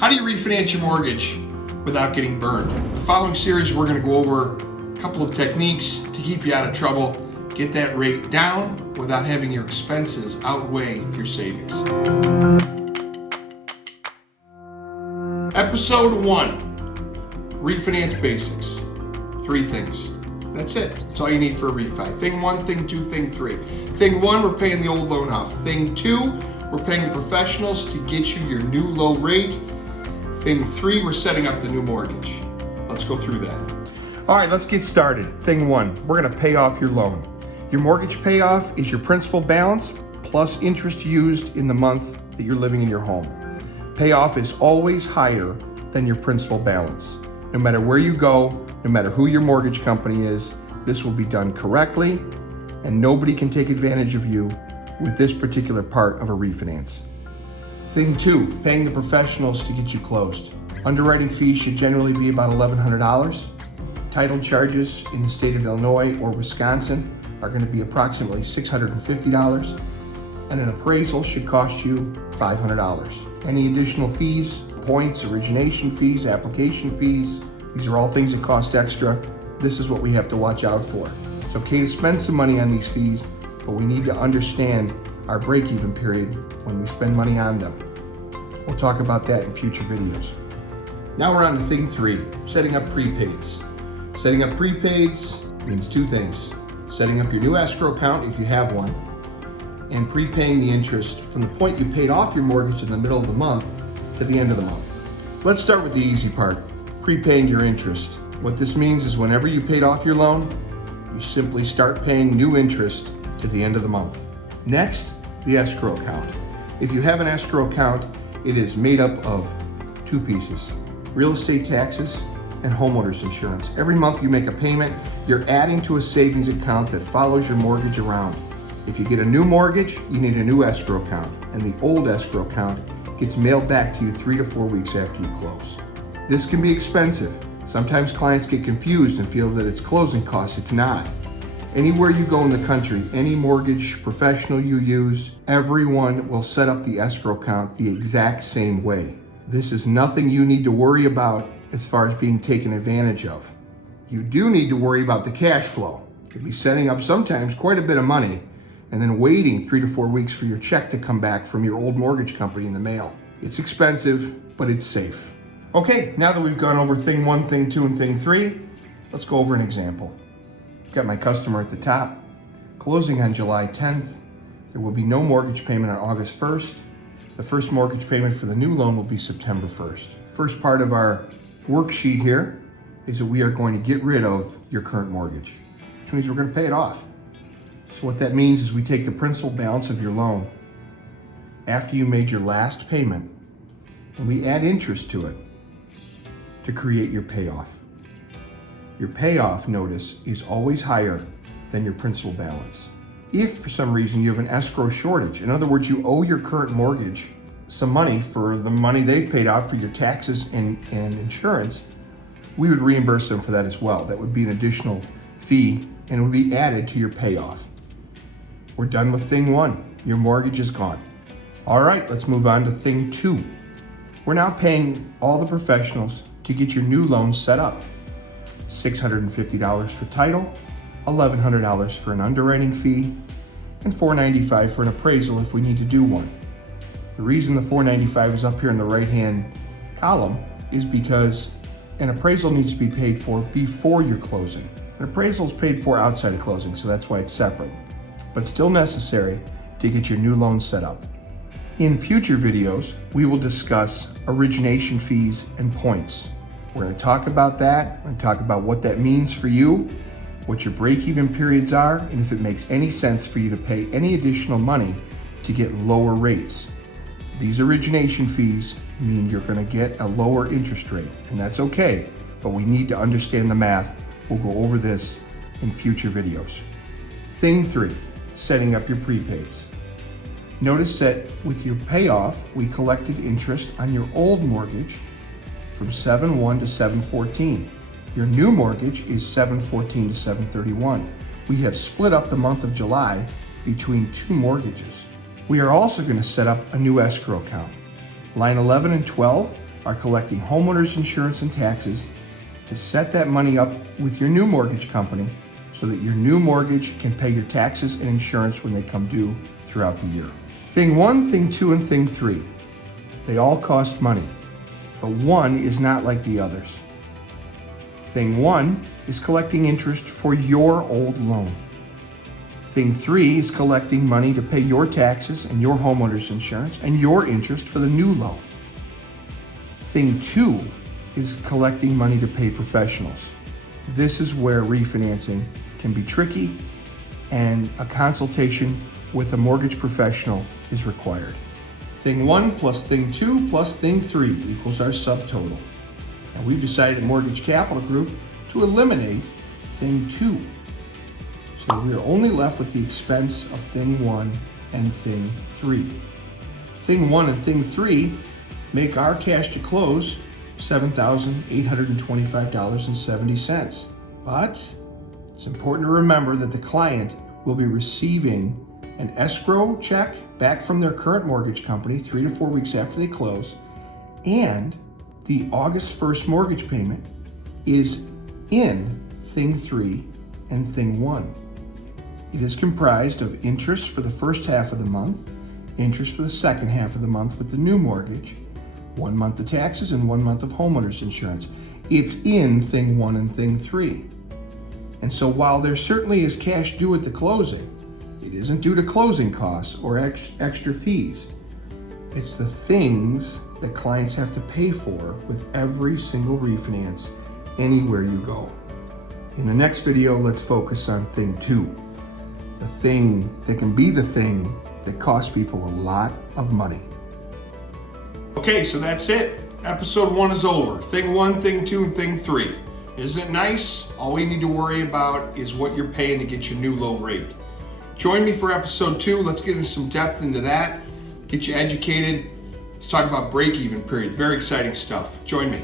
How do you refinance your mortgage without getting burned? The following series, we're going to go over a couple of techniques to keep you out of trouble, get that rate down without having your expenses outweigh your savings. Episode 1, Refinance Basics. 3 things. That's it. That's all you need for a refi. Thing 1, thing 2, thing 3. Thing 1, we're paying the old loan off. Thing 2, we're paying the professionals to get you your new low rate. Thing 3, we're setting up the new mortgage. Let's go through that. All right, let's get started. Thing 1, we're going to pay off your loan. Your mortgage payoff is your principal balance plus interest used in the month that you're living in your home. Payoff is always higher than your principal balance. No matter where you go, no matter who your mortgage company is, this will be done correctly, and nobody can take advantage of you with this particular part of a refinance. Thing 2, paying the professionals to get you closed. Underwriting fees should generally be about $1,100. Title charges in the state of Illinois or Wisconsin are going to be approximately $650, and an appraisal should cost you $500. Any additional fees, points, origination fees, application fees, these are all things that cost extra. This is what we have to watch out for. It's okay to spend some money on these fees, but we need to understand our break-even period when we spend money on them. We'll talk about that in future videos. Now we're on to thing 3, setting up prepaids. Setting up prepaids means 2 things. Setting up your new escrow account if you have one, and prepaying the interest from the point you paid off your mortgage in the middle of the month to the end of the month. Let's start with the easy part, prepaying your interest. What this means is whenever you paid off your loan, you simply start paying new interest to the end of the month. Next, the escrow account. If you have an escrow account, it is made up of 2 pieces, real estate taxes and homeowner's insurance. Every month you make a payment, you're adding to a savings account that follows your mortgage around. If you get a new mortgage, you need a new escrow account, and the old escrow account gets mailed back to you 3 to 4 weeks after you close. This can be expensive. Sometimes clients get confused and feel that it's closing costs. It's not. Anywhere you go in the country, any mortgage professional you use, everyone will set up the escrow account the exact same way. This is nothing you need to worry about as far as being taken advantage of. You do need to worry about the cash flow. You'll be setting up sometimes quite a bit of money and then waiting 3 to 4 weeks for your check to come back from your old mortgage company in the mail. It's expensive, but it's safe. Okay, now that we've gone over thing 1, thing 2, and thing 3, let's go over an example. I've got my customer at the top. Closing on July 10th. There will be no mortgage payment on August 1st. The first mortgage payment for the new loan will be September 1st. First part of our worksheet here is that we are going to get rid of your current mortgage, which means we're going to pay it off. So what that means is we take the principal balance of your loan after you made your last payment and we add interest to it to create your payoff. Your payoff, notice, is always higher than your principal balance. If for some reason you have an escrow shortage, in other words, you owe your current mortgage some money for the money they've paid out for your taxes and insurance, we would reimburse them for that as well. That would be an additional fee and would be added to your payoff. We're done with thing 1. Your mortgage is gone. All right, let's move on to thing 2. We're now paying all the professionals to get your new loan set up. $650 for title, $1,100 for an underwriting fee, and $495 for an appraisal if we need to do one. The reason the $495 is up here in the right-hand column is because an appraisal needs to be paid for before your closing. An appraisal is paid for outside of closing, so that's why it's separate, but still necessary to get your new loan set up. In future videos, we will discuss origination fees and points. We're going to talk about that. We're going to talk about what that means for you, what your break-even periods are, and if it makes any sense for you to pay any additional money to get lower rates. These origination fees mean you're going to get a lower interest rate, and that's okay, but we need to understand the math. We'll go over this in future videos. Thing 3, setting up your prepaids. Notice that with your payoff, we collected interest on your old mortgage from 7/1 to 7/14. Your new mortgage is 7/14 to 7/31. We have split up the month of July between 2 mortgages. We are also going to set up a new escrow account. Line 11 and 12 are collecting homeowners insurance and taxes to set that money up with your new mortgage company so that your new mortgage can pay your taxes and insurance when they come due throughout the year. Thing 1, Thing 2, and Thing 3. They all cost money, but one is not like the others. Thing 1 is collecting interest for your old loan. Thing 3 is collecting money to pay your taxes and your homeowner's insurance and your interest for the new loan. Thing 2 is collecting money to pay professionals. This is where refinancing can be tricky and a consultation with a mortgage professional is required. Thing 1 plus Thing 2 plus Thing 3 equals our subtotal. And we've decided at Mortgage Capital Group to eliminate Thing 2. So we are only left with the expense of Thing 1 and Thing 3. Thing 1 and Thing 3 make our cash to close $7,825.70. But it's important to remember that the client will be receiving an escrow check back from their current mortgage company 3 to 4 weeks after they close, and the August 1st mortgage payment is in Thing 3 and Thing 1. It is comprised of interest for the first half of the month, interest for the second half of the month with the new mortgage, 1 month of taxes, and 1 month of homeowner's insurance. It's in Thing 1 and Thing 3. And so while there certainly is cash due at the closing, it isn't due to closing costs or extra fees. It's the things that clients have to pay for with every single refinance anywhere you go. In the next video, let's focus on Thing 2. The thing that can be the thing that costs people a lot of money. Okay, so that's it. Episode 1 is over. Thing 1, Thing 2, and Thing 3. Isn't it nice? All we need to worry about is what you're paying to get your new low rate. Join me for Episode 2. Let's get into some depth into that. Get you educated. Let's talk about break-even period. Very exciting stuff. Join me.